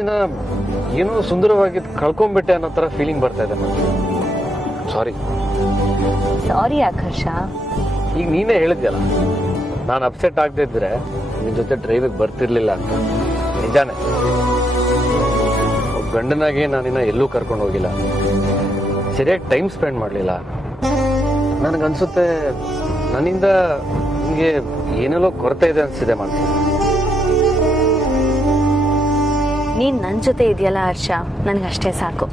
ದಿನ ಏನೋ ಸುಂದರವಾಗಿ ಕಳ್ಕೊಂಡ್ಬಿಟ್ಟೆ ಅನ್ನೋ ತರ ಫೀಲಿಂಗ್ ಬರ್ತಾ ಇದೆ ನನಗೆ. ಸಾರಿ. ಸಾರಿ ಯಾಕೆ ಹರ್ಷ? ಈಗ ನೀನೇ ಹೇಳಿದ್ಯಲ್ಲ, ನಾನು ಅಪ್ಸೆಟ್ ಆಗದೆ ಇದ್ರೆ ನಿನ್ ಜೊತೆ ಡ್ರೈವಿಗೆ ಬರ್ತಿರ್ಲಿಲ್ಲ ಅಂತ. ನಿಜಾನೇ, ಒಬ್ಬ ಗಂಡನಾಗಿ ನಾನಿನ್ನ ಎಲ್ಲೂ ಕರ್ಕೊಂಡು ಹೋಗಿಲ್ಲ, ಸರಿಯಾಗಿ ಟೈಮ್ ಸ್ಪೆಂಡ್ ಮಾಡಲಿಲ್ಲ. ನನಗನ್ಸುತ್ತೆ ನನ್ನಿಂದ ನಿಮಗೆ ಏನೆಲ್ಲೋ ಕೊರತೆ ಇದೆ ಅನ್ಸಿದೆ ಮನಸ್ಸು. ನೀನ್ ನನ್ ಜೊತೆ ಇದೆಯಲ್ಲ ಹರ್ಷ, ನನ್ಗಷ್ಟೇ ಸಾಕು.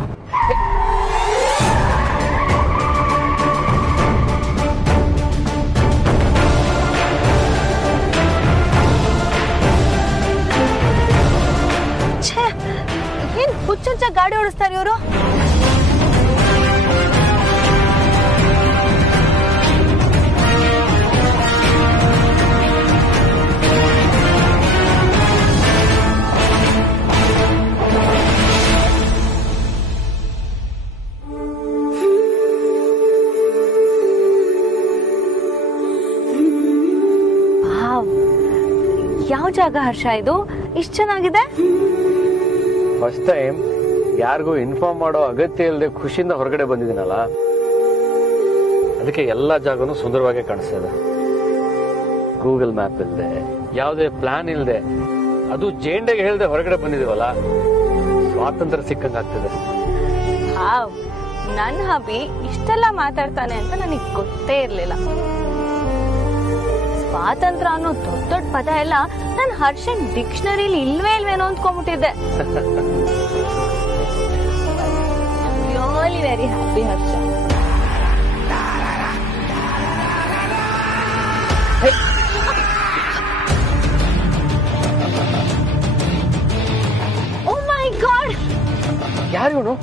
ಏನ್ ಹುಚ್ಚುಚ್ಚ ಗಾಡಿ ಓಡಿಸ್ತಾರೆ ಇವರು? ಯಾವ ಜಾಗ ಹರ್ಷ ಇದು? ಇಷ್ಟು ಚೆನ್ನಾಗಿದೆ. ಫಸ್ಟ್ ಟೈಮ್ ಯಾರಿಗೂ ಇನ್ಫಾರ್ಮ್ ಮಾಡೋ ಅಗತ್ಯ ಇಲ್ಲದೆ ಖುಷಿಯಿಂದ ಹೊರಗಡೆ ಬಂದಿದ್ದೀನಲ್ಲ, ಅದಕ್ಕೆ ಎಲ್ಲಾ ಜಾಗನೂ ಸುಂದರವಾಗಿ ಕಾಣಿಸ್ತದೆ. ಗೂಗಲ್ ಮ್ಯಾಪ್ ಇಲ್ಲದೆ, ಯಾವುದೇ ಪ್ಲಾನ್ ಇಲ್ಲದೆ, ಅದು ಜೇಂಡೆಗೆ ಹೇಳ್ದೆ ಹೊರಗಡೆ ಬಂದಿದೀವಲ್ಲ, ಸ್ವಾತಂತ್ರ್ಯ ಸಿಕ್ಕಂಗಾಗ್ತದೆ. ನನ್ ಹಬಿ ಇಷ್ಟೆಲ್ಲ ಮಾತಾಡ್ತಾನೆ ಅಂತ ನನಗ್ ಗೊತ್ತೇ ಇರ್ಲಿಲ್ಲ. ಸ್ವಾತಂತ್ರ್ಯ ಅನ್ನೋ ದೊಡ್ಡ ದೊಡ್ಡ ಪದ ಎಲ್ಲ ನನ್ ಹರ್ಷನ್ ಡಿಕ್ಷನರಿಲಿ ಇಲ್ವೇ ಇಲ್ವೇನೋ ಅಂದ್ಕೊಂಡ್ಬಿಟ್ಟಿದ್ದೆ. ರಿಯಲಿ ವೆರಿ ಹ್ಯಾಪಿ ಹರ್ಷ. ಓ ಮೈ ಗಾಡ್! ಯಾರು?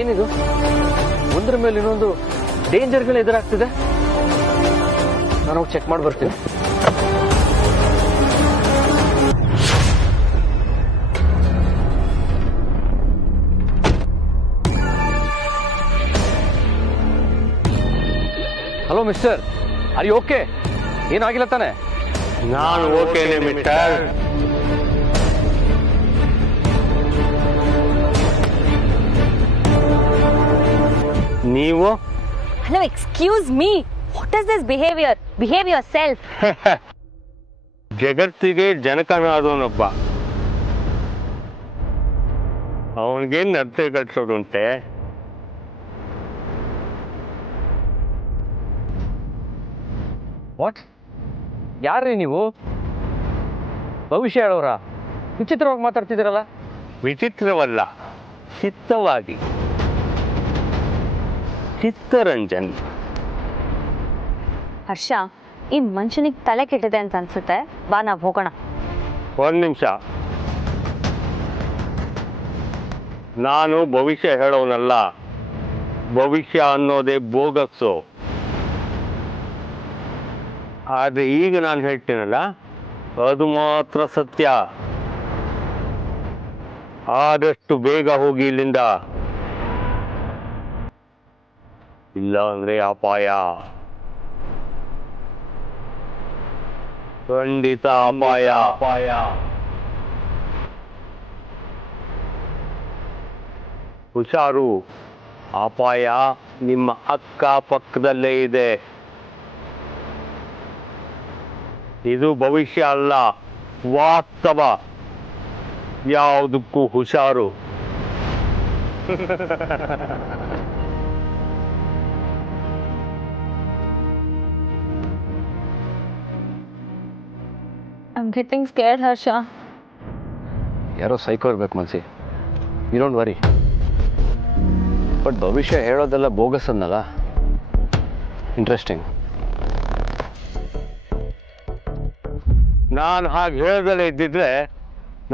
ಏನಿದು? ಒಂದ್ರ ಮೇಲೆ ಇನ್ನೊಂದು ಡೇಂಜರ್ಗಳು ಎದುರಾಗ್ತಿದೆ. ನಾನು ಚೆಕ್ ಮಾಡಿ ಬರ್ತೀನಿ. Hello mister, are you okay? ಏನಾಗಿಲ್ಲ ತಾನೆ? ನಾನು ಓಕೆನೆ ಮಿಸ್ಟರ್. ನೀವು? Hello, excuse me. What is this behaviour? Behave yourself. ಜಗತ್ತಿಗೆ ಜನಕನಾದವನೊಬ್ಬ, ಅವನಿಗೇನು ಅರ್ಥ ಕಲ್ಸೋದುಂಟೆ? ವಾಟ್? ಯಾರ್ರೀ ನೀವು? ಭವಿಷ್ಯ ಹೇಳೋರ? ವಿಚಿತ್ರವಾಗಿ ಮಾತಾಡ್ತಿದ್ದೀರಲ್ಲ. ವಿಚಿತ್ರವಲ್ಲ, ಚಿತ್ತವಾಗಿ. ಚಿತ್ತರಂಜನ್. ಹರ್ಷ, ಈ ಮನುಷ್ಯನಿಗೆ ತಲೆ ಕೆಟ್ಟಿದೆ ಅಂತ ಅನ್ಸುತ್ತೆ. ಬಾ, ನಾವ್ ಹೋಗೋಣ. ಒಂದು ನಿಮಿಷ. ನಾನು ಭವಿಷ್ಯ ಹೇಳೋನಲ್ಲ. ಭವಿಷ್ಯ ಅನ್ನೋದೇ ಬೋಗಸ್ಸು. ಆದರೆ ಈಗ ನಾನು ಹೇಳ್ತೀನಲ್ಲ, ಅದು ಮಾತ್ರ ಸತ್ಯ. ಆದಷ್ಟು ಬೇಗ ಹೋಗಿ ಇಲ್ಲಿಂದ, ಇಲ್ಲ ಅಂದ್ರೆ ಅಪಾಯ. ಖಂಡಿತ ಅಪಾಯ. ಅಪಾಯ. ಹುಷಾರು, ಅಪಾಯ ನಿಮ್ಮ ಅಕ್ಕಪಕ್ಕದಲ್ಲೇ ಇದೆ. ಇದು ಭವಿಷ್ಯ ಅಲ್ಲ, ವಾಸ್ತವ. ಯಾವುದಕ್ಕೂ ಹುಷಾರು. I'm getting scared, ಹರ್ಷ. ಯಾರೋ ಸೈಕೋ ಇರ್ಬೇಕು ಮನ್ಸಿ. You don't worry. ಬಟ್ ಭವಿಷ್ಯ ಹೇಳೋದೆಲ್ಲ ಬೋಗಸ್ ಅನ್ನಲ್ಲ. ಇಂಟ್ರೆಸ್ಟಿಂಗ್. ನಾನು ಹಾಗೆ ಹೇಳದಲ್ಲೇ ಇದ್ದಿದ್ರೆ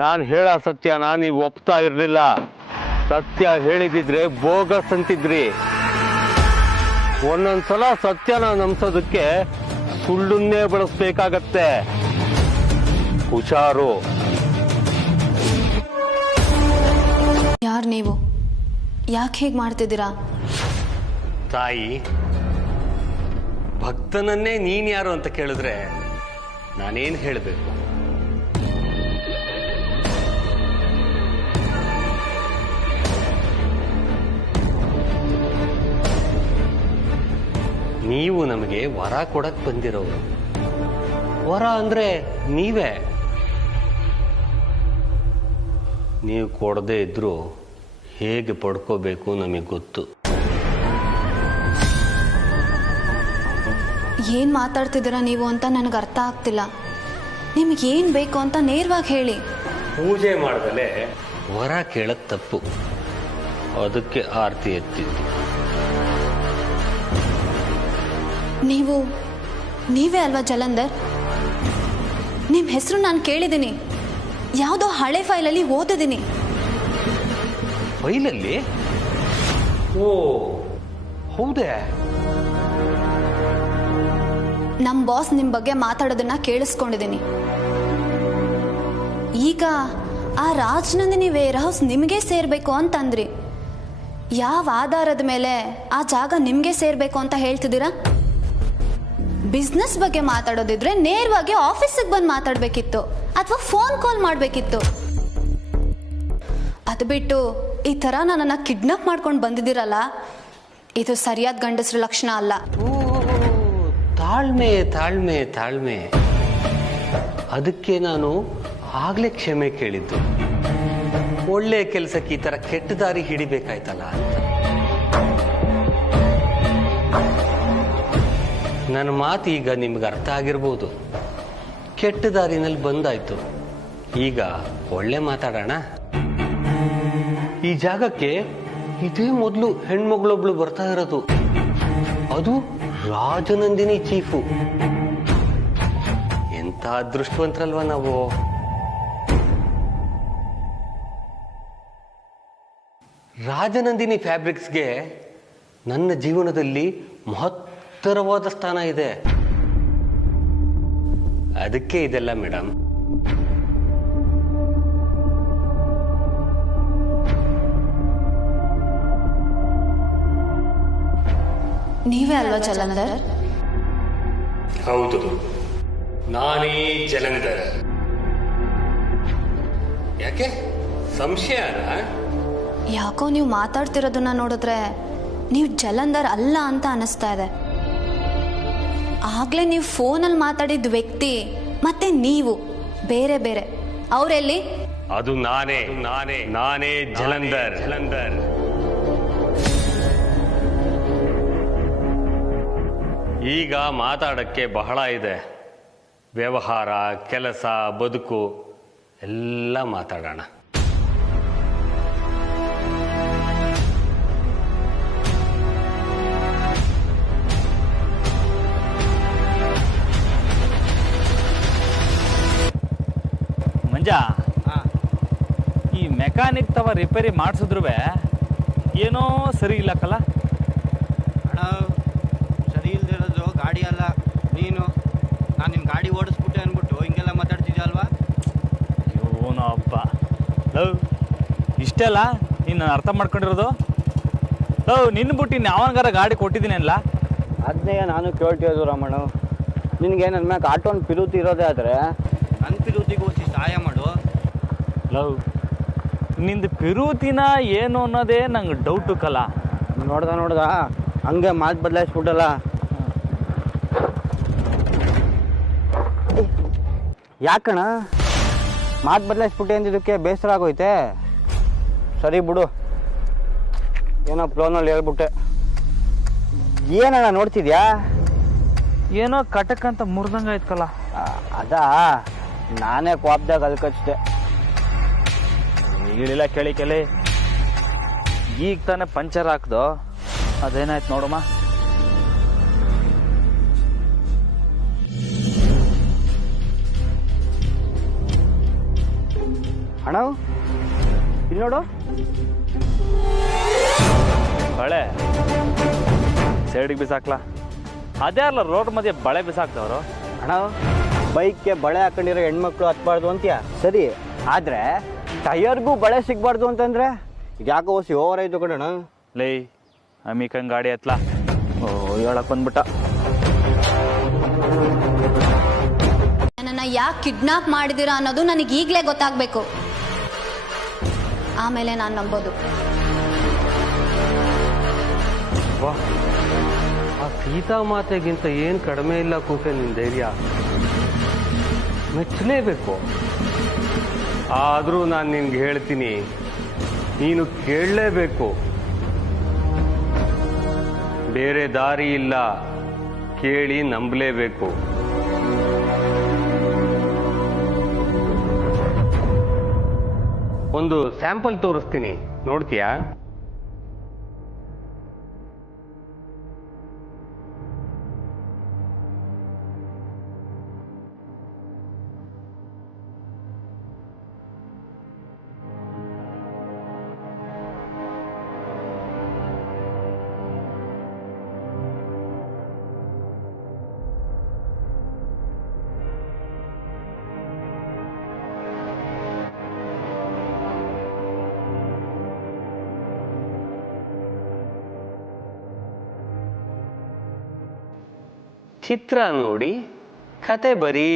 ನಾನು ಹೇಳೋ ಸತ್ಯನ ನೀವು ಒಪ್ತಾ ಇರಲಿಲ್ಲ. ಸತ್ಯ ಹೇಳಿದಿದ್ರೆ ಬೋಗಸ್ ಅಂತಿದ್ರಿ. ಒಂದೊಂದ್ಸಲ ಸತ್ಯನ ನಂಬಿಸೋದಕ್ಕೆ ಸುಳ್ಳನ್ನೇ ಬಳಸ್ಬೇಕಾಗತ್ತೆ. ಹುಷಾರು. ಯಾರು ನೀವು? ಯಾಕೆ ಹೀಗೆ ಮಾಡ್ತಿದ್ದೀರಾ? ತಾಯಿ, ಭಕ್ತನನ್ನೇ ನೀನ್ ಯಾರು ಅಂತ ಕೇಳಿದ್ರೆ ನಾನೇನು ಹೇಳಬೇಕು? ನೀವು ನಮಗೆ ವರ ಕೊಡಕ್ ಬಂದಿರೋರು. ವರ ಅಂದ್ರೆ ನೀವೇ. ನೀವು ಕೊಡದೇ ಇದ್ರು ಹೇಗೆ ಪಡ್ಕೋಬೇಕು ನಮಗೆ ಗೊತ್ತು. ಏನ್ ಮಾತಾಡ್ತಿದ್ದೀರಾ ನೀವು ಅಂತ ನನಗೆ ಅರ್ಥ ಆಗ್ತಿಲ್ಲ. ನಿಮ್ಗೆ ಏನ್ ಬೇಕು ಅಂತ ನೇರವಾಗಿ ಹೇಳಿ. ಪೂಜೆ ಮಾಡ್ದಲೆ ವರ ಕೇಳದ್ ತಪ್ಪು. ಅದಕ್ಕೆ ಆರತಿ ಎತ್ತಿದ್ದು. ನೀವೇ ಅಲ್ವಾ ಜಲಂಧರ್? ನಿಮ್ಮ ಹೆಸರು ನಾನು ಕೇಳಿದ್ದೀನಿ, ಯಾವುದೋ ಹಳೆ ಫೈಲಲ್ಲಿ ಓದಿದ್ದೀನಿ. ಫೈಲಲ್ಲಿ? ಓ ಹೌದೇ? ನಮ್ಮ ಬಾಸ್ ನಿಮ್ಮ ಬಗ್ಗೆ ಮಾತಾಡೋದನ್ನ ಕೇಳಿಸ್ಕೊಂಡಿದ್ದೀನಿ. ಈಗ ಆ ರಾಜನಂದಿನಿ ವೇರ್ ಹೌಸ್ ನಿಮಗೆ ಸೇರ್ಬೇಕು ಅಂತಂದ್ರಿ. ಯಾವ ಆಧಾರದ ಮೇಲೆ ಆ ಜಾಗ ನಿಮ್ಗೆ ಸೇರ್ಬೇಕು ಅಂತ ಹೇಳ್ತಿದ್ದೀರಾ? ಬಿಸ್ನೆಸ್ ಬಗ್ಗೆ ಮಾತಾಡೋದಿದ್ರೆ ನೇರವಾಗಿ ಆಫೀಸಿಗೆ ಬಂದು ಮಾತಾಡ್ಬೇಕಿತ್ತು, ಅಥವಾ ಫೋನ್ ಕಾಲ್ ಮಾಡಬೇಕಿತ್ತು. ಅದು ಬಿಟ್ಟು ಈ ಥರ ನನ್ನನ್ನು ಕಿಡ್ನಾಪ್ ಮಾಡ್ಕೊಂಡು ಬಂದಿದ್ದೀರಲ್ಲ, ಇದು ಸರಿಯಾದ ಗಂಡಸರ ಲಕ್ಷಣ ಅಲ್ಲ. ತಾಳ್ಮೆ ತಾಳ್ಮೆ ತಾಳ್ಮೆ. ಅದಕ್ಕೆ ನಾನು ಆಗ್ಲೇ ಕ್ಷಮೆ ಕೇಳಿದ್ದು. ಒಳ್ಳೆ ಕೆಲಸಕ್ಕೆ ಈ ತರ ಕೆಟ್ಟ ದಾರಿ ಹಿಡಿಬೇಕಾಯ್ತಲ್ಲ ಅಂತ. ನನ್ನ ಮಾತು ಈಗ ನಿಮ್ಗೆ ಅರ್ಥ ಆಗಿರ್ಬೋದು. ಕೆಟ್ಟ ದಾರಿನಲ್ಲಿ ಬಂದಾಯ್ತು. ಈಗ ಒಳ್ಳೆ ಮಾತಾಡೋಣ. ಈ ಜಾಗಕ್ಕೆ ಇದೇ ಮೊದಲು ಹೆಣ್ಮಗಳೊಬ್ಳು ಬರ್ತಾ ಇರೋದು. ಅದು ರಾಜನಂದಿನಿ ಚೀಫು. ಎಂತ ಅದೃಷ್ಟವಂತರಲ್ವಾ ನಾವು. ರಾಜನಂದಿನಿ ಫ್ಯಾಬ್ರಿಕ್ಸ್ಗೆ ನನ್ನ ಜೀವನದಲ್ಲಿ ಮಹತ್ತರವಾದ ಸ್ಥಾನ ಇದೆ. ಅದಕ್ಕೆ ಇದೆಲ್ಲ ಮೇಡಮ್. ನೀವೇ ಅಲ್ವಾ ಜಲಂಧರ್? ಹೌದು, ನಾನೇ ಜಲಂಧರ್. ಯಾಕೆ ಸಂಶಯನಾ? ಯಾಕೋ ನೀವು ಮಾತಾಡ್ತಿರೋದನ್ನ ನೋಡಿದ್ರೆ ನೀವು ಜಲಂಧರ್ ಅಲ್ಲ ಅಂತ ಅನಿಸ್ತಾ ಇದೆ. ಆಗ್ಲೇ ನೀವು ಫೋನಲ್ಲಿ ಮಾತಾಡಿದ ವ್ಯಕ್ತಿ ಮತ್ತೆ ನೀವು ಬೇರೆ ಬೇರೆ. ಅವರೆಲ್ಲಿ? ಅದು ನಾನೇ ಜಲಂಧರ್. ಈಗ ಮಾತಾಡಕ್ಕೆ ಬಹಳ ಇದೆ. ವ್ಯವಹಾರ, ಕೆಲಸ, ಬದುಕು ಎಲ್ಲ ಮಾತಾಡೋಣ. ಮಂಜ, ಈ ಮೆಕ್ಯಾನಿಕ್ ತವ ರಿಪೇರಿ ಮಾಡಿಸಿದ್ರು ಏನೋ ಸರಿ ಇಲ್ಲಕ್ಕಲ್ಲ. ಅಣ್ಣ, ಸರಿ ಇಲ್ದಿರೋದು ಗಾಡಿ ಅಲ್ಲ ನೀನು. ನಾನು ನಿನ್ನ ಗಾಡಿ ಓಡಿಸ್ಬಿಟ್ಟೆ ಅಂದ್ಬಿಟ್ಟು ಹಿಂಗೆಲ್ಲ ಮಾತಾಡ್ತಿದ್ಯಾ ಅಲ್ವಾ? ಇವನು ಹಬ್ಬ ಲವ್ ಇಷ್ಟೆಲ್ಲ ನೀನು ಅರ್ಥ ಮಾಡ್ಕೊಂಡಿರೋದು. ಲವ್ ನಿನ್ನ ಬಿಟ್ಟು ಇನ್ನು ಯಾವನ್ಗಾರ ಗಾಡಿ ಕೊಟ್ಟಿದ್ದೀನಿ ಅಲ್ಲ. ಅದನ್ನೇ ನಾನು ಕೇಳ್ತಿರೋದು ರಾಮಣ್ಣ. ನಿನಗೆ ನನ್ನ ಮ್ಯಾಗ ಆಟೋನ್ ಪಿರುತಿ ಇರೋದೇ ಆದರೆ ನನ್ನ ಪಿರುತಿಗೂ ಸಹಾಯ ಮಾಡು. ಲವ್ ನಿಂದು ಪಿರುತಿನ ಏನು ಅನ್ನೋದೇ ನಂಗೆ ಡೌಟು ಕಲ. ನೋಡ್ದ ಹಂಗೆ ಮಾತು ಬದಲಾಯಿಸ್ಬಿಟ್ಟಲ್ಲ. ಯಾಕಣ ಮಾತು ಬದಲಾಯಿಸ್ಬಿಟ್ಟೆ ಅಂದಿದ್ದಕ್ಕೆ ಬೇಸರ ಆಗೋಯ್ತೆ. ಸರಿ ಬಿಡು, ಏನೋ ಫ್ಲೋನಲ್ಲಿ ಹೇಳ್ಬಿಟ್ಟೆ. ಏನಣ್ಣ ನೋಡ್ತಿದ್ಯಾ? ಏನೋ ಕಟಕ್ ಅಂತ ಮುರಿದಂಗೆ ಆಯ್ತಲ್ಲ. ಅದಾ ನಾನೇ ಕೋಪದಾಗ ಅಲ್ಕಚ್ದೆ. ಈಗಿಲ್ಲ ಕೇಳಿ ಈಗ ತಾನೇ ಪಂಚರ್ ಹಾಕ್ದು. ಅದೇನಾಯ್ತು ನೋಡಮ್ಮ. ಅಣ್ಣ ಇಲ್ಲಿ ನೋಡು. ಬಳೆ ಸೈಡಿಗೆ ಬಿಸಾಕ್ಲಾ? ಅದೇ ಅಲ್ಲ ರೋಡ್ ಮಧ್ಯೆ ಬಳೆ ಬಿಸಾಕ್ತವ್ರು. ಅಣ್ಣ, ಬೈಕ್ಗೆ ಬಳೆ ಹಾಕೊಂಡಿರೋ ಹೆಣ್ಮಕ್ಳು ಹತ್ಬಾರ್ದು ಅಂತೀಯ ಸರಿ, ಆದರೆ ಟಯರ್ಗೂ ಬಳೆ ಸಿಗ್ಬಾರ್ದು ಅಂತಂದ್ರೆ ಯಾಕೋ ಓಸಿ ಓವರ್ ಆಯ್ತು ಕಣಣ್ಣ. ಲೇ ಅಮಿಕಂಗ್ ಗಾಡಿ ಹತ್ಲಾ? ಓ ಹೇಳಕ್ ಬಂದ್ಬಿಟ್ಟ. ನನ್ನನ್ನು ಯಾಕೆ ಕಿಡ್ನಾಪ್ ಮಾಡಿದ್ದೀರಾ ಅನ್ನೋದು ನನಗೆ ಈಗಲೇ ಗೊತ್ತಾಗಬೇಕು. ಆಮೇಲೆ ನಾನು ನಂಬೋದು. ಆ ಸೀತಾ ಮಾತೆಗಿಂತ ಏನು ಕಡಿಮೆ ಇಲ್ಲ ಕೂಕೆ ನಿನ್ನ ಧೈರ್ಯ. ಮೆಚ್ಚಲೇಬೇಕು. ಆದರೂ ನಾನು ನಿನ್ಗೆ ಹೇಳ್ತೀನಿ, ನೀನು ಕೇಳಲೇಬೇಕು. ಬೇರೆ ದಾರಿ ಇಲ್ಲ, ಕೇಳಿ ನಂಬಲೇಬೇಕು. ಒಂದು ಸ್ಯಾಂಪಲ್ ತೋರಿಸ್ತೀನಿ, ನೋಡ್ತೀಯಾ? ಚಿತ್ರ ನೋಡಿ ಕತೆ ಬರೀ.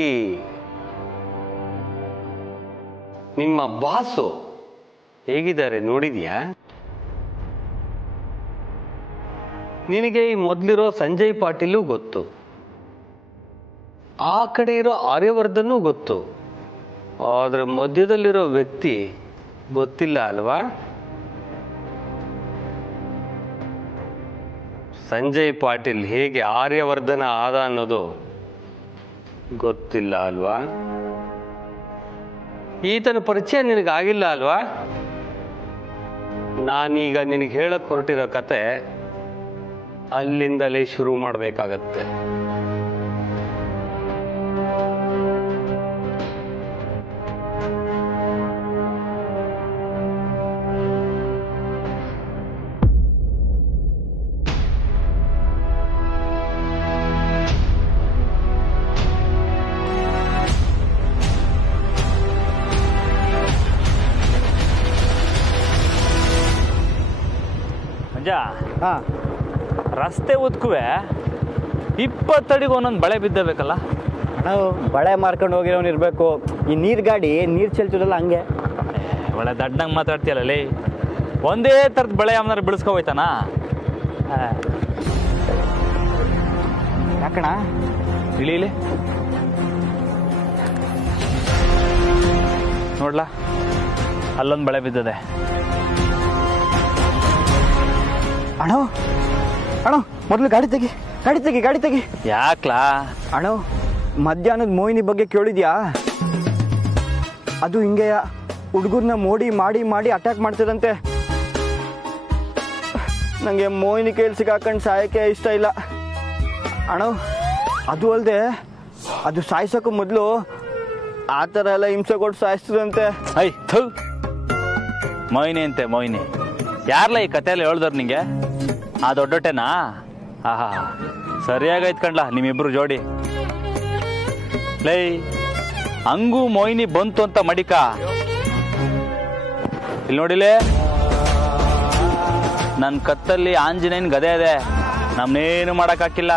ನಿಮ್ಮ ಬಾಸು ಹೇಗಿದ್ದಾರೆ ನೋಡಿದ್ಯಾ? ನಿನಗೆ ಈ ಮೊದಲಿರೋ ಸಂಜಯ್ ಪಾಟೀಲು ಗೊತ್ತು, ಆ ಕಡೆ ಇರೋ ಆರ್ಯವರ್ಧನ್ ಗೊತ್ತು, ಆದ್ರೆ ಮಧ್ಯದಲ್ಲಿರೋ ವ್ಯಕ್ತಿ ಗೊತ್ತಿಲ್ಲ ಅಲ್ವಾ? ಸಂಜಯ್ ಪಾಟೀಲ್ ಹೇಗೆ ಆರ್ಯವರ್ಧನ ಆದ ಅನ್ನೋದು ಗೊತ್ತಿಲ್ಲ ಅಲ್ವಾ? ಈತನ ಪರಿಚಯ ನಿನಗಾಗಿಲ್ಲ ಅಲ್ವಾ? ನಾನೀಗ ನಿನಗೆ ಹೇಳಕ್ ಹೊರಟಿರೋ ಕತೆ ಅಲ್ಲಿಂದಲೇ ಶುರು ಮಾಡಬೇಕಾಗತ್ತೆ. ಹಾಂ, ರಸ್ತೆ ಉದ್ಕುವೆ 20 ಅಡಿಗೆ ಒಂದೊಂದು ಬಳೆ ಬಿದ್ದಬೇಕಲ್ಲ. ನಾವು ಬಳೆ ಮಾರ್ಕೊಂಡು ಹೋಗಿರೋನು ಇರಬೇಕು. ಈ ನೀರು ಗಾಡಿ ನೀರು ಚೆಲ್ತಿರಲ್ಲ ಹಂಗೆ. ಒಳ್ಳೆ ದಡ್ಡಂಗೆ ಮಾತಾಡ್ತೀಯಲ್ಲ ಲೇ. ಒಂದೇ ಥರದ ಬಳೆ ಯಾವನಾರು ಬಿಡಿಸ್ಕೊ ಹೋಯ್ತಾನ? ಯಾಕಣ ಇಳೀಲಿ ನೋಡ್ಲಾ, ಅಲ್ಲೊಂದು ಬಳೆ ಬಿದ್ದದೆ. ಅಣ್ಣ ಅಣ್ಣ, ಮೊದಲು ಗಾಡಿ ತೆಗಿ, ಗಾಡಿ ತೆಗಿ, ಗಾಡಿ ತೆಗಿ. ಯಾಕ್ಲಾ? ಅಣ್ಣ, ಮಧ್ಯಾಹ್ನದ ಮೋಹಿನಿ ಬಗ್ಗೆ ಕೇಳಿದ್ಯಾ? ಅದು ಹಿಂಗೆ ಹುಡುಗರನ್ನ ಮೋಡಿ ಮಾಡಿ ಮಾಡಿ ಅಟ್ಯಾಕ್ ಮಾಡ್ತದಂತೆ. ನನಗೆ ಮೋಹಿನಿ ಕೈಲಿ ಸಿಗಾಕೊಂಡು ಸಾಯಕ್ಕೆ ಇಷ್ಟ ಇಲ್ಲ ಅಣ್ಣ. ಅದು ಅಲ್ಲದೆ ಅದು ಸಾಯಿಸೋಕ್ಕೂ ಮೊದಲು ಆ ಥರ ಎಲ್ಲ ಹಿಂಸೆ ಕೊಟ್ಟು ಸಾಯಿಸ್ತದಂತೆ. ಐ ಥು, ಮೊಯ್ನಿ ಅಂತೆ ಮೊಯ್ನಿ. ಯಾರ್ಲ ಈ ಕಥೆಯಲ್ಲಿ ಹೇಳ್ದವ್ರು ನಿಂಗೆ? ಆ ದೊಡ್ಡೊಟ್ಟೆನಾ? ಆಹಾ, ಸರಿಯಾಗೈತ್ ಕಣ್ಲಾ ನಿಮ್ಮಿಬ್ರು ಜೋಡಿ. ಲೈ, ಹಂಗೂ ಮೊಯ್ನಿ ಬಂತು ಅಂತ ಮಡಿಕ. ಇಲ್ಲಿ ನೋಡಿಲೇ, ನನ್ನ ಕತ್ತಲ್ಲಿ ಆಂಜನೇಯನ್ ಗದೆ ಇದೆ, ನಮ್ನೇನು ಮಾಡಕ್ಕಾಕಿಲ್ಲ.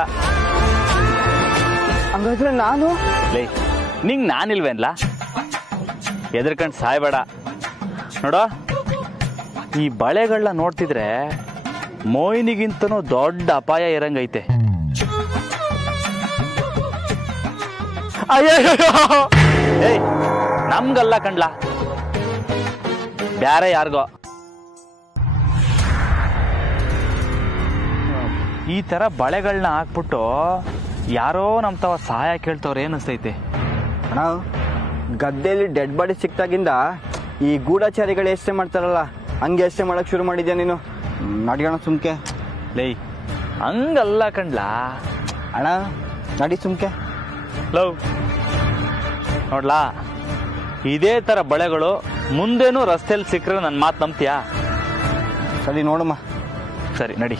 ಹಂಗಾದ್ರೆ ನಾನು ಲೈ, ನಿಂಗೆ ನಾನಿಲ್ವೇನ್ಲ? ಎದ್ರಕಂಡು ಸಾಯ್ಬೇಡ. ನೋಡೋ, ಈ ಬಳೆಗಳನ್ನ ನೋಡ್ತಿದ್ರೆ ಮೋಹಿನಿಗಿಂತನೂ ದೊಡ್ಡ ಅಪಾಯ ಇರಂಗೈತೆ. ಅಯ್ಯೋ, ಏಯ್, ನಮ್ಗಲ್ಲ ಕಣ್ಲಾ, ಬ್ಯಾರೆ ಯಾರಿಗೋ. ಈ ತರ ಬಳೆಗಳನ್ನ ಹಾಕ್ಬಿಟ್ಟು ಯಾರೋ ನಮ್ ತವ ಸಹಾಯ ಕೇಳ್ತವ್ರೆ ಅನಿಸ್ತೈತೆ. ಅಣ್ಣ, ಗದ್ದೆಯಲ್ಲಿ ಡೆಡ್ ಬಾಡಿ ಸಿಕ್ತಾಗಿಂದ ಈ ಗೂಢಚಾರಿಗಳು ಎಷ್ಟೇ ಮಾಡ್ತಾರಲ್ಲ ಹಂಗೆ ಎಷ್ಟೇ ಮಾಡಕ್ ಶುರು ಮಾಡಿದ್ಯಾ ನೀನು. ನಡಿಯೋಣ ಸುಮ್ಕೆ. ಲೈ, ಹಂಗಲ್ಲ ಕಣ್ಲಾ. ಅಣ್ಣ ನಡಿ ಸುಮ್ಕೆ. ಲವ್ ನೋಡ್ಲಾ, ಇದೇ ತರ ಬಳೆಗಳು ಮುಂದೇನು ರಸ್ತೆಯಲ್ಲಿ ಸಿಕ್ಕರೆ ನನ್ನ ಮಾತು ನಂಬ್ತೀಯಾ? ಸರಿ ನೋಡಮ್ಮ. ಸರಿ ನಡಿ.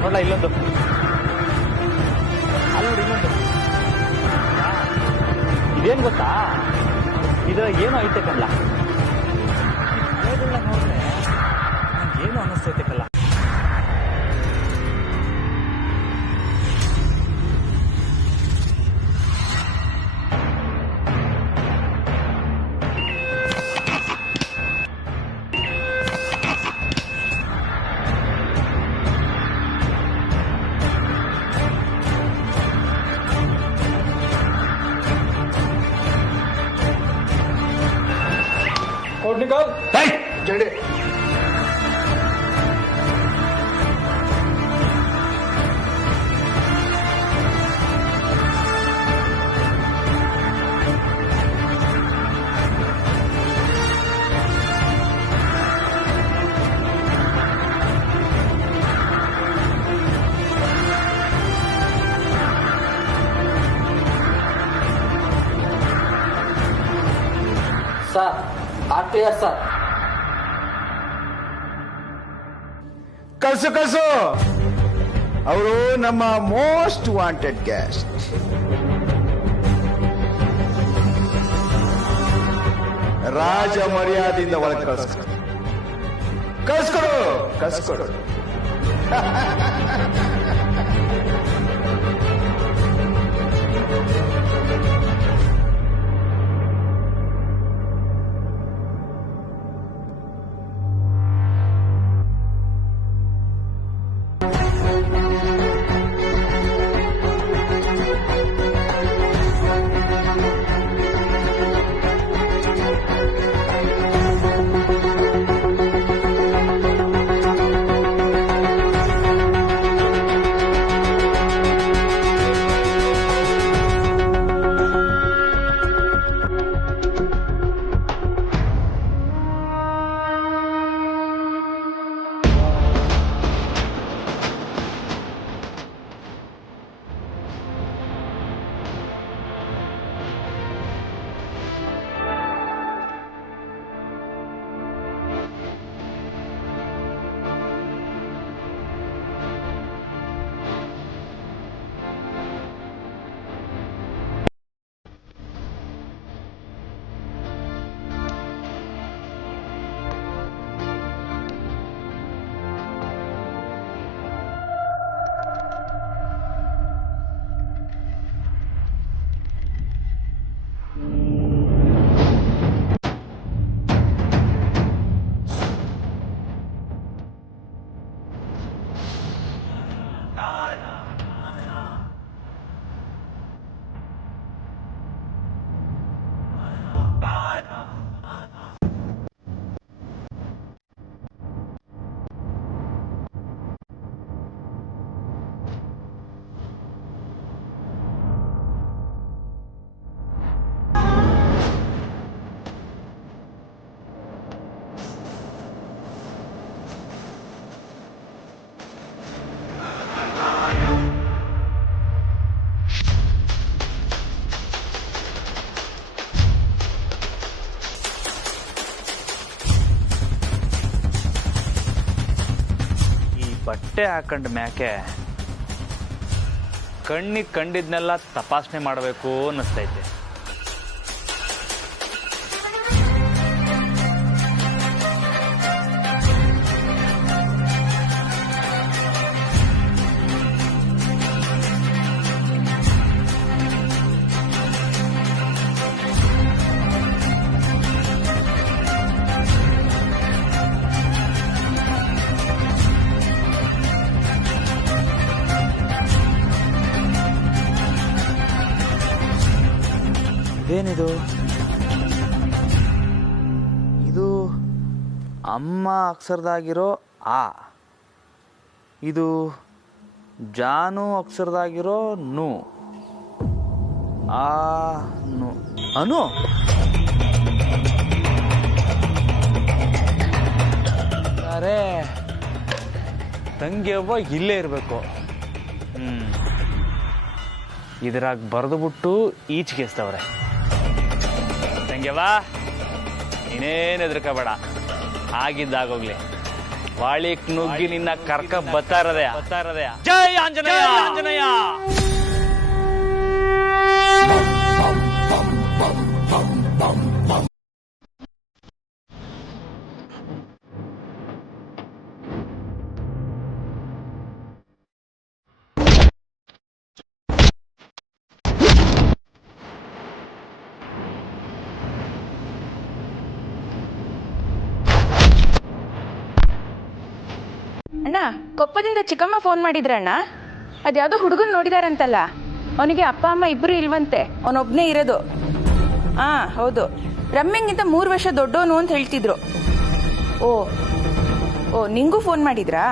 ನೋಡ್ಲಾ, ಇಲ್ಲೊಂದು, ಅಲ್ಲಿ ನೋಡಿ ಇನ್ನೊಂದು. ಇದೇನು ಗೊತ್ತಾ, ಇದ್ರಾಗ ಏನೋ ಐತೆ ಕಲ್ಲ. ನೋಡ್ರೆ ಏನು ಅನ್ನಿಸ್ತೈತೆ ಕಲ್ಲ. Sir RTR sir. ಕಳ್ಸು ಅವರು ನಮ್ಮ ಮೋಸ್ಟ್ ವಾಂಟೆಡ್ ಗೆಸ್ಟ್. ರಾಜ ಮರ್ಯಾದೆಯಿಂದ ಒಳಗೆ ಕಳ್ಸ್ಕೊಡು. ಬಟ್ಟೆ ಹಾಕೊಂಡ ಮ್ಯಾಕೆ ಕಣ್ಣಿಗೆ ಕಂಡಿದ್ನೆಲ್ಲ ತಪಾಸಣೆ ಮಾಡಬೇಕು ಅನ್ನಿಸ್ತೈತೆ. ಇದೇನಿದು? ಇದು ಅಮ್ಮ ಅಕ್ಷರದಾಗಿರೋ ಆ, ಇದು ಜಾನು ಅಕ್ಷರದಾಗಿರೋ ನು, ಆ ನು, ಅನು. ಅರೆ ತಂಗಿ ಒಬ್ಬ ಇಲ್ಲೇ ಇರಬೇಕು. ಇದ್ರಾಗ ಬರೆದುಬಿಟ್ಟು ಈಚೆಗೆಸ್ತವ್ರೆ. ತಂಗ್ಯವ್ವ, ನೀನೇನು ಹೆದರ್ಕೋಬೇಡ, ಆಗಿದ್ದಾಗೋಗ್ಲಿ. ವಾಳಿಕ್ ನುಗ್ಗಿ ನಿನ್ನ ಕರ್ಕ ಬತ್ತಾ ಇರದೆ. ಜೈ ಆಂಜನೇಯ, ಆಂಜನೇಯ. ಅಣ್ಣ, ಕೊಪ್ಪದಿಂದ ಚಿಕ್ಕಮ್ಮ ಫೋನ್ ಮಾಡಿದ್ರಣ್ಣ. ಅದ್ಯಾವುದೋ ಹುಡುಗನ್ ನೋಡಿದಾರಂತಲ್ಲ. ಅವನಿಗೆ ಅಪ್ಪ ಅಮ್ಮ ಇಬ್ಬರು ಇಲ್ವಂತೆ, ಅವನೊಬ್ಬನೇ ಇರೋದು. ಹಾ ಹೌದು, ರಮ್ಯಂಗಿಂತ 3 ವರ್ಷ ದೊಡ್ಡವನು ಅಂತ ಹೇಳ್ತಿದ್ರು. ಓ ಓ ನಿಂಗೂ ಫೋನ್ ಮಾಡಿದ್ರಾ?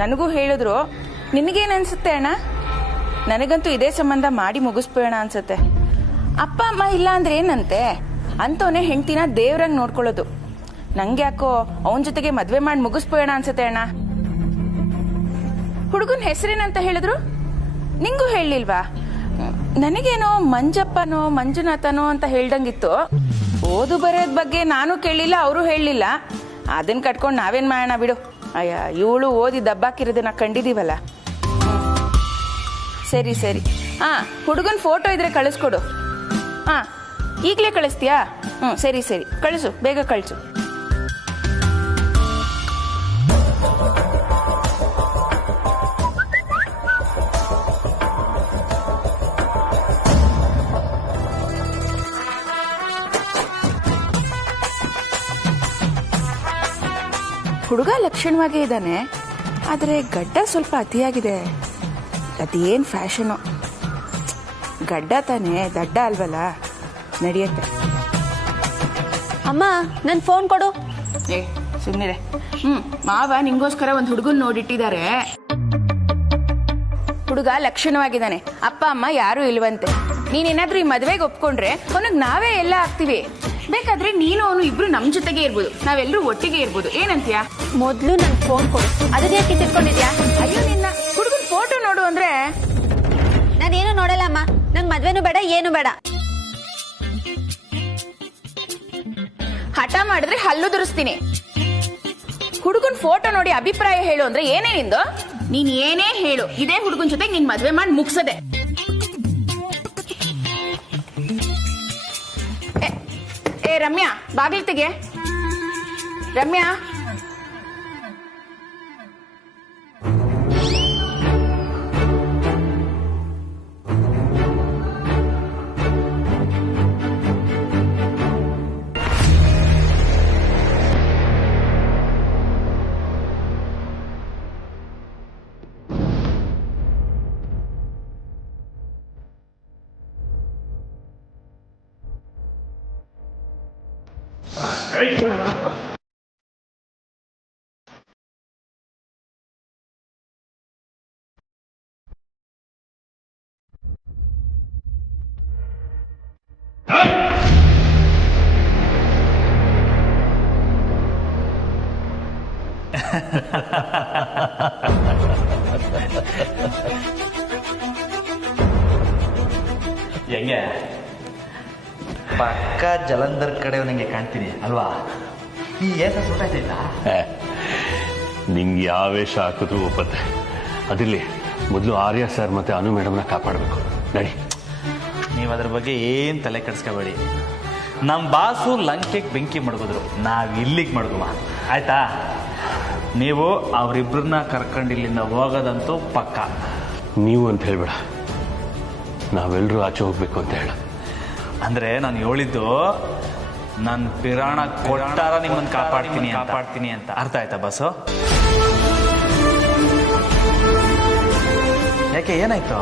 ನನಗೂ ಹೇಳಿದ್ರು. ನಿನಗೇನು ಅನ್ಸುತ್ತೆ ಅಣ್ಣ? ನನಗಂತೂ ಇದೇ ಸಂಬಂಧ ಮಾಡಿ ಮುಗಿಸ್ಬೇಡ ಅನ್ಸುತ್ತೆ. ಅಪ್ಪ ಅಮ್ಮ ಇಲ್ಲ ಅಂದ್ರೆ ಏನಂತೆ, ಅಂತವನೇ ಹೆಂಡ್ತಿನ ದೇವ್ರಂಗ್ ನೋಡ್ಕೊಳ್ಳೋದು. ನಂಗೆ ಯಾಕೋ ಅವನ ಜೊತೆಗೆ ಮದ್ವೆ ಮಾಡಿ ಮುಗಿಸ್ಬೇಡ ಅನ್ಸುತ್ತೆ ಅಣ್ಣ. ಹುಡುಗನ ಹೆಸರೇನಂತ ಹೇಳಿದ್ರು? ನಿಂಗೂ ಹೇಳಿಲ್ವಾ? ನನಗೇನೋ ಮಂಜಪ್ಪನೋ ಮಂಜುನಾಥನೋ ಅಂತ ಹೇಳ್ದಂಗಿತ್ತು. ಓದು ಬರೋದ್ ಬಗ್ಗೆ ನಾನು ಕೇಳಲಿಲ್ಲ, ಅವರು ಹೇಳಲಿಲ್ಲ. ಅದನ್ನ ಕಟ್ಕೊಂಡು ನಾವೇನ್ ಮಾಡೋಣ ಬಿಡು. ಅಯ್ಯ, ಇವಳು ಓದಿ ದಬ್ಬಾಕಿರೋದನ್ನ ಕಂಡಿದೀವಲ್ಲ. ಸರಿ ಸರಿ, ಹಾ ಹುಡುಗನ್ ಫೋಟೋ ಇದ್ರೆ ಕಳಿಸ್ಕೊಡು. ಹಾ ಈಗಲೇ ಕಳಿಸ್ತೀಯಾ? ಸರಿ ಸರಿ, ಕಳಿಸು, ಬೇಗ ಕಳಿಸು. ಹುಡುಗ ಲಕ್ಷಣವಾಗೇ ಇದ್ದಾನೆ, ಆದರೆ ಗಡ್ಡ ಸ್ವಲ್ಪ ಅತಿಯಾಗಿದೆ. ಅದೇನ್ ಫ್ಯಾಷನು. ಗಡ್ಡ ತಾನೆ, ದಡ್ಡ ಅಲ್ವಲ್ಲ, ನಡೆಯುತ್ತೆ. ಅಮ್ಮ ನನ್ ಫೋನ್ ಕೊಡು. ಏ ಸುಮ್ಮನೆ. ಮಾವ ನಿಂಗೋಸ್ಕರ ಒಂದು ಹುಡುಗನ್ ನೋಡಿಟ್ಟಿದ್ದಾರೆ. ಹುಡುಗ ಲಕ್ಷಣವಾಗಿದ್ದಾನೆ, ಅಪ್ಪ ಅಮ್ಮ ಯಾರು ಇಲ್ವಂತೆ. ನೀನೇನಾದ್ರೂ ಈ ಮದ್ವೆಗೆ ಒಪ್ಕೊಂಡ್ರೆ ಅವನಿಗೆ ನಾವೇ ಎಲ್ಲ ಆಗ್ತೀವಿ. ಬೇಕಾದ್ರೆ ನೀನು ಅವನು ಇಬ್ರು ನಮ್ ಜೊತೆಗೆ ಇರ್ಬೋದು, ನಾವೆಲ್ಲರೂ ಒಟ್ಟಿಗೆ ಇರ್ಬೋದು. ಏನಂತೀಯ? ಮೊದ್ಲು ನನ್ ಫೋನ್ ಕೊಡು. ಅದಕ್ಕೆ ಯಾಕೆ ತಿಳ್ಕೊಂಡಿದ್ಯಾ? ಅಯ್ಯೋ ನಿನ್ನ ಹುಡುಗನ್ ಫೋಟೋ ನೋಡು ಅಂದ್ರೆ. ನಾನೇನು ನೋಡಲ್ಲ ಅಮ್ಮ, ನಂಗ್ ಮದ್ವೆನೂ ಬೇಡ, ಏನು ಬೇಡ. ಹಠ ಮಾಡಿದ್ರೆ ಹಲ್ಲು ದುರಿಸ್ತೀನಿ. ಹುಡುಗನ್ ಫೋಟೋ ನೋಡಿ ಅಭಿಪ್ರಾಯ ಹೇಳು ಅಂದ್ರೆ ಏನೇ ನಿಂದು? ನೀನ್ ಏನೇ ಹೇಳು, ಇದೇ ಹುಡುಗನ್ ಜೊತೆಗೆ ನಿನ್ ಮದ್ವೆ ಮಾಡಿ ಮುಗ್ಸದೆ. ಏ ರಮ್ಯಾ, ಬಾಗಿಲು ತೆಗೆ. ರಮ್ಯಾ, ಹೆಂಗೆ ಪಕ್ಕ ಜಲಂಧರ್ ಕಡೆ ನನಗೆ ಕಾಣ್ತೀನಿ ಅಲ್ವಾ? ನೀ ಏಸ ಸುಟ್ಟಾಯ್ತಾ? ನಿಂಗೆ ಯಾವೇಶ ಹಾಕಿದ್ರು ಒಪ್ಪತ್ತೆ. ಅದಿಲ್ಲಿ ಮೊದಲು ಆರ್ಯ ಸರ್ ಮತ್ತೆ ಅನು ಮೇಡಮ್ನ ಕಾಪಾಡಬೇಕು. ನಡಿ. ನೀವು ಅದ್ರ ಬಗ್ಗೆ ಏನು ತಲೆ ಕೆಡಿಸ್ಕೋಬೇಡಿ. ನಮ್ಮ ಬಾಸು ಲಂಕೆಗೆ ಬೆಂಕಿ ಮಡಗಿದ್ರು, ನಾವು ಇಲ್ಲಿಗೆ ಮಡಗುವ, ಆಯ್ತಾ? ನೀವು ಅವರಿಬ್ಬರನ್ನ ಕರ್ಕೊಂಡು ಇಲ್ಲಿಂದ ಹೋಗೋದಂತೂ ಪಕ್ಕ. ನೀವು ಅಂತ ಹೇಳ್ಬೇಡ, ನಾವೆಲ್ಲರೂ ಆಚೆ ಹೋಗ್ಬೇಕು ಅಂತ ಹೇಳ. ಅಂದರೆ ನಾನು ಹೇಳಿದ್ದು ನನ್ನ ಪಿರಾಣ ಕೊಟ್ಟಾರ ನಿಮ್ಮನ್ನು ಕಾಪಾಡ್ತೀನಿ ಅಂತ. ಅರ್ಥ ಆಯ್ತಾ ಬಾಸು? ಯಾಕೆ, ಏನಾಯ್ತು?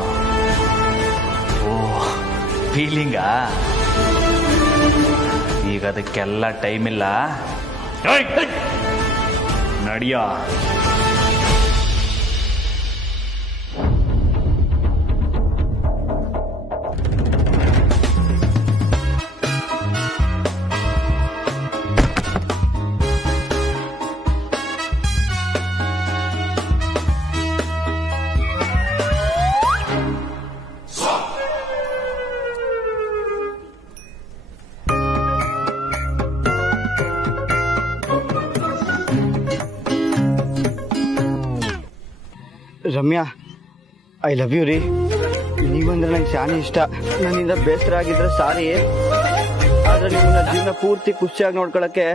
ಓ ಫೀಲಿಂಗಾ? ಈಗ ಅದಕ್ಕೆಲ್ಲ ಟೈಮ್ ಇಲ್ಲ, ನಡಿಯ. ರಮ್ಯಾ, ಐ ಲವ್ ಯು ರೀ. ನೀವಂದ್ರೆ ನಂಗೆ ಶಾನೆ ಇಷ್ಟ. ನನ್ನಿಂದ ಬೇಸರ ಆಗಿದ್ರೆ ಸಾರಿ, ಆದ್ರೆ ನಿಮ್ಮನ್ನ ಜೀವನ ಪೂರ್ತಿ ಖುಷಿಯಾಗಿ ನೋಡ್ಕೊಳಕ್ಕೆ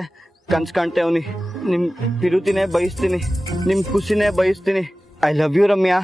ಕನ್ಸ್ ಕಾಣ್ತೇವ್ನಿ. ನಿಮ್ ಪಿರುತಿನೇ ಬಯಸ್ತೀನಿ, ನಿಮ್ ಖುಷಿನೇ ಬಯಸ್ತೀನಿ. I love you Ramya.